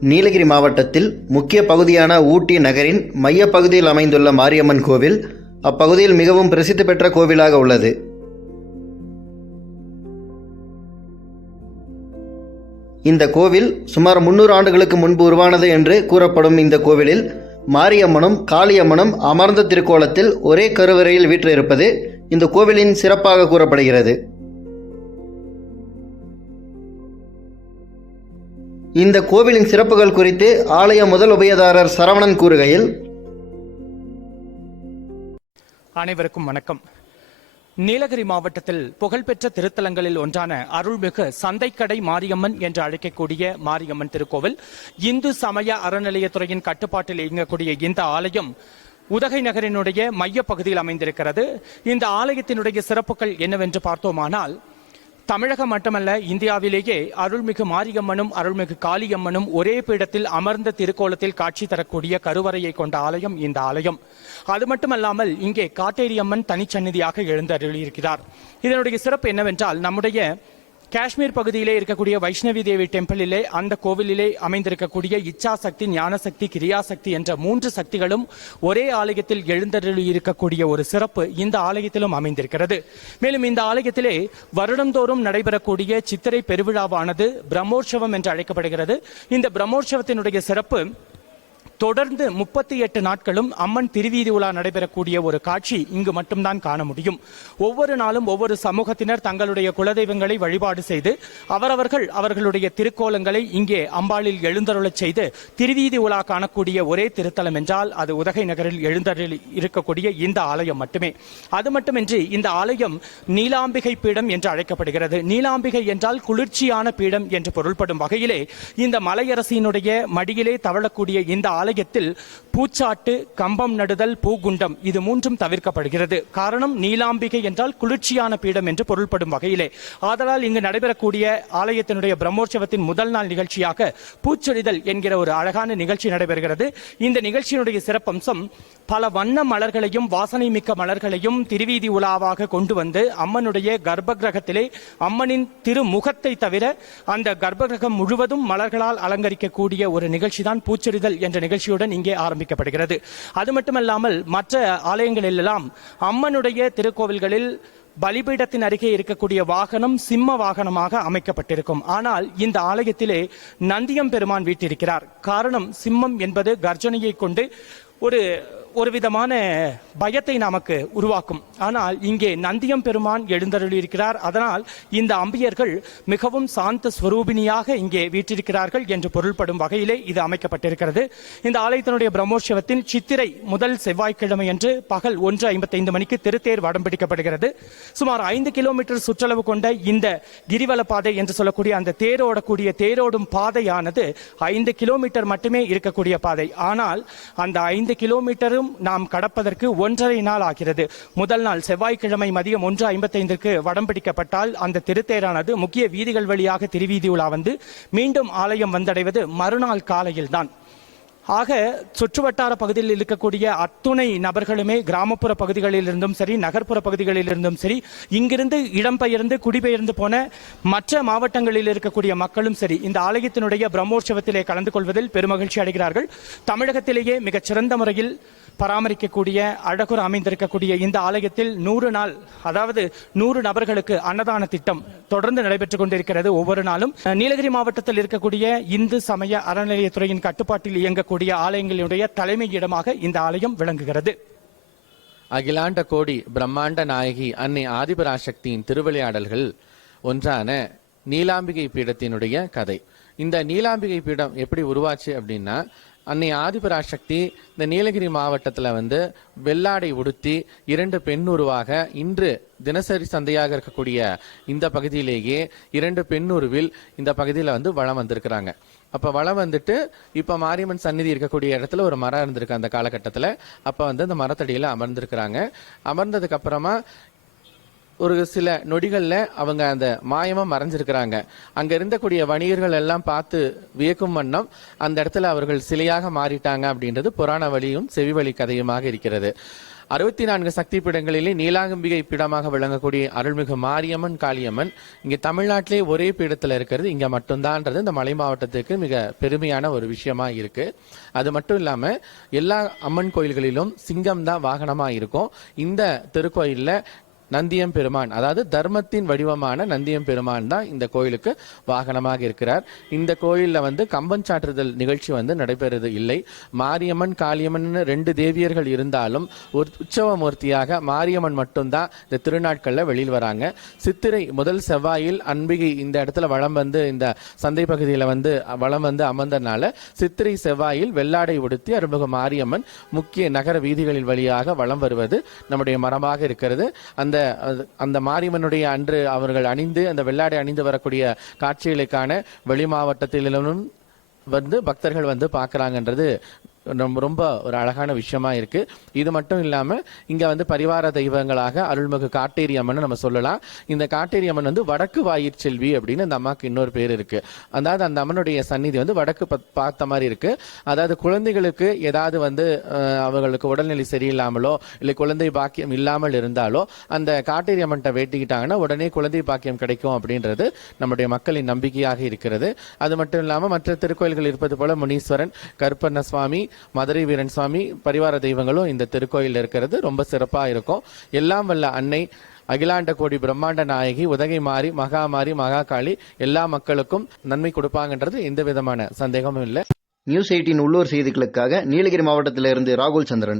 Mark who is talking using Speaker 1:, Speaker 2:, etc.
Speaker 1: நீலகிரி மாவட்டத்தில் முக்கிய பகுதியான ஊட்டி நகரின் மையப் பகுதியில் அமைந்துள்ள மாரியம்மன் கோவில் அப்பகுதியில் மிகவும் பிரசித்தி பெற்ற கோவிலாக உள்ளது. இந்த கோவில் சுமார் முன்னூறு ஆண்டுகளுக்கு முன்பு உருவானது என்று கூறப்படும் இந்த கோவிலில் மாரியம்மனும் காளியம்மனும் அமர்ந்த திருக்கோலத்தில் ஒரே கருவறையில் வீற்றிருப்பது இந்த கோவிலின் சிறப்பாக கூறப்படுகிறது. இந்த கோவிலின் சிறப்புகள் குறித்து ஆலய முதல் உபயதாரர் சரவணன் கூறுகையில்
Speaker 2: அனைவருக்கும் வணக்கம். நீலகிரி மாவட்டத்தில் புகழ்பெற்ற திருத்தலங்களில் ஒன்றான அருள்மிகு சந்தைக்கடை மாரியம்மன் என்று அழைக்கக்கூடிய மாரியம்மன் திருக்கோவில் இந்து சமய அறநிலையத்துறையின் கட்டுப்பாட்டில் இயங்கக்கூடிய இந்த ஆலயம் உதகை நகரினுடைய மையப் பகுதியில் அமைந்திருக்கிறது. இந்த ஆலயத்தினுடைய சிறப்புகள் என்னவென்று பார்த்தோமானால் தமிழகம் மட்டுமல்ல இந்தியாவிலேயே அருள்மிகு மாரியம்மனும் அருள்மிகு காளியம்மனும் ஒரே பீடத்தில் அமர்ந்த திருக்கோலத்தில் காட்சி தரக்கூடிய கருவறையை கொண்ட ஆலயம் இந்த ஆலயம். அது மட்டுமல்லாமல் இங்கே காட்டேரியம்மன் தனிச்சந்நிதியாக எழுந்தருளியிருக்கிறார். இதனுடைய சிறப்பு என்னவென்றால் நம்முடைய காஷ்மீர் பகுதியிலே இருக்கக்கூடிய வைஷ்ணவி தேவி டெம்பிளிலே அந்த கோவிலிலே அமைந்திருக்கக்கூடிய இச்சா சக்தி ஞானசக்தி கிரியாசக்தி என்ற மூன்று சக்திகளும் ஒரே ஆலயத்தில் எழுந்தருளி இருக்கக்கூடிய ஒரு சிறப்பு இந்த ஆலயத்திலும் அமைந்திருக்கிறது. மேலும் இந்த ஆலயத்திலே வருடந்தோறும் நடைபெறக்கூடிய சித்திரை பெருவிழாவானது பிரம்மோற்சவம் என்று அழைக்கப்படுகிறது. இந்த பிரம்மோற்சவத்தினுடைய சிறப்பு தொடர்ந்து முப்பத்தி எட்டு நாட்களும் அம்மன் திருவீதி உலா நடைபெறக்கூடிய ஒரு காட்சி இங்கு மட்டும்தான் காண முடியும். ஒவ்வொரு நாளும் ஒவ்வொரு சமூகத்தினர் தங்களுடைய குலதெய்வங்களை வழிபாடு செய்து அவரவர்கள் அவர்களுடைய திருக்கோலங்களை இங்கே அம்பாளில் எழுந்தருளச் செய்து திருவீதி உலா காணக்கூடிய ஒரே திருத்தலம் என்றால் அது உதகை நகரில் எழுந்தருள் இருக்கக்கூடிய இந்த ஆலயம் மட்டுமே. அது மட்டுமின்றி இந்த ஆலயம் நீலாம்பிகை பீடம் என்று அழைக்கப்படுகிறது. நீலாம்பிகை என்றால் குளிர்ச்சியான பீடம் என்று பொருள்படும் வகையிலே இந்த மலையரசியினுடைய மடியிலே தவழக்கூடிய இந்த ஆலயத்தில் பூச்சாட்டு கம்பம் நடுதல் பூகுண்டம் இது மூன்றும் தவிர்க்கப்படுகிறது. காரணம் நீலாம்பிகை என்றால் குளிர்ச்சியான பீடம் என்று பொருள்படும் வகையிலே. ஆதலால் இங்கு நடைபெறக்கூடிய ஆலயத்தினுடைய பிரம்மோற்சவத்தின் முதல் நாள் நிகழ்ச்சியாக பூச்சொரிதல் என்கிற ஒரு அழகான நிகழ்ச்சி நடைபெறுகிறது. இந்த நிகழ்ச்சியினுடைய சிறப்பம்சம் பல வண்ண மலர்களையும் வாசனை மிக்க மலர்களையும் திருவீதி உலாவாக கொண்டு வந்து அம்மனுடைய கர்ப்ப கிரகத்திலே அம்மனின் திருமுகத்தை தவிர அந்த கர்ப்ப கிரகம் முழுவதும் மலர்களால் அலங்கரிக்கக்கூடிய ஒரு நிகழ்ச்சி தான் பூச்சொரிதல் என்ற நிகழ்ச்சியுடன் இங்கே ஆரம்பிக்கப்படுகிறது. அது மட்டுமல்லாமல் மற்ற ஆலயங்களிலெல்லாம் அம்மனுடைய திருக்கோவில்களில் பலிபீடத்தின் அருகே இருக்கக்கூடிய வாகனம் சிம்ம வாகனமாக அமைக்கப்பட்டிருக்கும். ஆனால் இந்த ஆலயத்திலே நந்தியம் பெருமான் வீட்டிருக்கிறார். காரணம் சிம்மம் என்பது கர்ஜனையை கொண்டு ஒரு ஒரு விதமான பயத்தை நமக்கு உருவாக்கும். ஆனால் இங்கே நந்தியம் பெருமான் எழுந்தருளியிருக்கிறார். அதனால் இந்த அம்பியர்கள் மிகவும் சாந்த ஸ்வரூபிணியாக இங்கே வீற்றிருக்கிறார்கள் என்று பொருள்படும் வகையிலே இது அமைக்கப்பட்டிருக்கிறது. இந்த ஆலயத்தினுடைய பிரம்மோற்சவத்தின் சித்திரை முதல் செவ்வாய்க்கிழமை என்று பகல் ஒன்று ஐம்பத்தைந்து மணிக்கு திருத்தேர் வடம் பிடிக்கப்படுகிறது. சுமார் ஐந்து கிலோமீட்டர் சுற்றளவு கொண்ட இந்த கிரிவல பாதை என்று சொல்லக்கூடிய அந்த தேரோடக்கூடிய தேரோடும் பாதையானது ஐந்து கிலோமீட்டர் மட்டுமே இருக்கக்கூடிய பாதை. ஆனால் அந்த ஐந்து கிலோமீட்டர் கிலோமீட்டரும் நாம் கடப்பதற்கு ஒன்றரை நாள் ஆகிறது. முதல் நாள் செவ்வாய்க்கிழமை மதியம் ஒன்று ஐம்பத்தைந்திற்கு வடம் பிடிக்கப்பட்டால் அந்த திருத்தேரானது முக்கிய வீதிகள் வழியாக திருவீதி உலா வந்து மீண்டும் ஆலயம் வந்தடைவது மறுநாள் காலையில்தான். ஆக சுற்றுவட்டார பகுதியில் இருக்கக்கூடிய அத்துணை நபர்களுமே கிராமப்புற பகுதிகளில் இருந்தும் சரி நகர்ப்புற பகுதிகளில் இருந்தும் சரி இங்கிருந்து இடம்பெயர்ந்து குடிபெயர்ந்து போன மற்ற மாவட்டங்களில் இருக்கக்கூடிய மக்களும் சரி இந்த ஆலயத்தினுடைய பிரம்மோற்சவத்திலே கலந்து கொள்வதில் பெருமகிழ்ச்சி அடைகிறார்கள். தமிழகத்திலேயே மிகச்சிறந்த முறையில் பராமரிக்கக்கூடிய அழகுற அமைந்திருக்கக்கூடிய இந்த ஆலயத்தில் நூறு நாள் அதாவது நூறு நபர்களுக்கு அன்னதான திட்டம் தொடர்ந்து நடைபெற்றுக் கொண்டிருக்கிறது. ஒவ்வொரு நாளும் நீலகிரி மாவட்டத்தில் இருக்கக்கூடிய இந்து சமய அறநிலையத்துறையின் கட்டுப்பாட்டில் இயங்கக்கூடிய ஆலயங்களுடைய தலைமை இடமாக இந்த ஆலயம் விளங்குகிறது.
Speaker 3: அகிலாண்ட கோடி பிரம்மாண்ட நாயகி அன்னை ஆதிபராசக்தியின் திருவிளையாடல்கள் ஒன்றான நீலாம்பிகை பீடத்தினுடைய கதை. இந்த நீலாம்பிகை பீடம் எப்படி உருவாச்சு அப்படின்னா அன்னை ஆதிபராசக்தி இந்த நீலகிரி மாவட்டத்தில் வந்து வெள்ளாடை உடுத்தி இரண்டு பெண் உருவாக இன்று தினசரி சந்தையாக இருக்கக்கூடிய இந்த பகுதியிலேயே இரண்டு பெண் உருவில் இந்த பகுதியில் வந்து வளம் வந்திருக்கிறாங்க. அப்போ வளம் வந்துட்டு இப்போ மாரியம்மன் சந்நிதி இருக்கக்கூடிய இடத்துல ஒரு மரம் இருந்திருக்கு அந்த காலகட்டத்தில். அப்போ வந்து அந்த மரத்தடியில் அமர்ந்திருக்கிறாங்க. அமர்ந்ததுக்கப்புறமா ஒரு சில நொடிகளில் அவங்க அந்த மாயமாக மறைஞ்சிருக்கிறாங்க. அங்கே இருந்தக்கூடிய வணிகர்கள் எல்லாம் பார்த்து வியக்கும் வண்ணம் அந்த இடத்துல அவர்கள் சிலையாக மாறிட்டாங்க அப்படின்றது புராண வழியும் செவி வழி கதையுமாக இருக்கிறது. அறுபத்தி நான்கு சக்தி பீடங்களிலே நீலாம்பிகை பீடமாக விளங்கக்கூடிய அருள்மிகு மாரியம்மன் காளியம்மன் இங்கே தமிழ்நாட்டிலே ஒரே பீடத்தில் இருக்கிறது. இங்கே மட்டும்தான்றது. இந்த மலை மாவட்டத்துக்கு மிக பெருமையான ஒரு விஷயமா இருக்கு. அது மட்டும் இல்லாமல் எல்லா அம்மன் கோயில்களிலும் சிங்கம் தான் வாகனமாக இருக்கும். இந்த திருக்கோயிலில் நந்தியம் பெருமான். அதாவது தர்மத்தின் வடிவமான நந்தியம் பெருமான் தான் இந்த கோயிலுக்கு வாகனமாக இருக்கிறார். இந்த கோயிலில் வந்து கம்பன் சாற்றுதல் நிகழ்ச்சி வந்து நடைபெறுவது இல்லை. மாரியம்மன் காளியம்மன் ரெண்டு தேவியர்கள் இருந்தாலும் ஒரு உற்சவ மூர்த்தியாக மாரியம்மன் மட்டும்தான் இந்த திருநாட்களில் வெளியில் வராங்க. சித்திரை முதல் செவ்வாயில் அன்பிகை இந்த இடத்துல வளம் வந்து இந்த சந்தை பகுதியில் வந்து வளம் வந்து அமர்ந்தனால சித்திரை செவ்வாயில் வெள்ளாடை உடுத்தி அருள்மிகு மாரியம்மன் முக்கிய நகர வீதிகளில் வழியாக வலம் வருவது நம்முடைய மரமாக இருக்கிறது. அந்த அந்த மாரியம்மனுடைய அன்று அவர்கள் அணிந்து அந்த வெள்ளாடை அணிந்து வரக்கூடிய காட்சிகளுக்கான வெளி மாவட்டத்திலும் வந்து பக்தர்கள் வந்து பார்க்குறாங்கன்றது ரொம்ப ரொம்ப ஒரு அழகான விஷயமா இருக்கு. இது மட்டும் இல்லாம இங்க வந்து பரிவார தெய்வங்களாக அருள்மிகு காட்டேரி அம்மன் நம்ம சொல்லலாம். இந்த காட்டேரி அம்மன் வந்து வடக்கு வாயிற்செல்வி அப்படின்னு அந்த அம்மாக்கு இன்னொரு பேர் இருக்கு. அதாவது அந்த அம்மனுடைய சந்நிதி வந்து வடக்கு பத்- பார்த்த மாதிரி இருக்கு. அதாவது குழந்தைகளுக்கு ஏதாவது வந்து அவங்களுக்கு அவர்களுக்கு உடல்நிலை சரியில்லாமலோ இல்லை குழந்தை பாக்கியம் இல்லாமல் இருந்தாலோ அந்த காட்டேரி அம்மன்ட்ட வேட்டிக்கிட்டாங்கன்னா உடனே குழந்தை பாக்கியம் கிடைக்கும் அப்படின்றது நம்முடைய மக்களின் நம்பிக்கையாக இருக்கிறது. அது மட்டும் இல்லாமல் மற்ற திருக்கோயில்கள் இருப்பது போல முனீஸ்வரன் கருப்பண்ண சுவாமி மதுரை வீரன் சுவாமி பரிவார தெய்வங்களும் இந்த திருக்கோயில் இருக்கிறது ரொம்ப சிறப்பா இருக்கும். எல்லாம் வல்ல அன்னை அகிலாண்ட கோடி பிரம்மாண்ட நாயகி உதகை மாறி மகா மாறி மகா காளி எல்லா மக்களுக்கும் நன்மை கொடுப்பாங்கன்றது எந்த விதமான சந்தேகமும் இல்லை.
Speaker 1: நியூஸ் எயிட்டின் உள்ளூர் செய்திகளுக்காக நீலகிரி மாவட்டத்திலிருந்து ராகுல் சந்திரன்.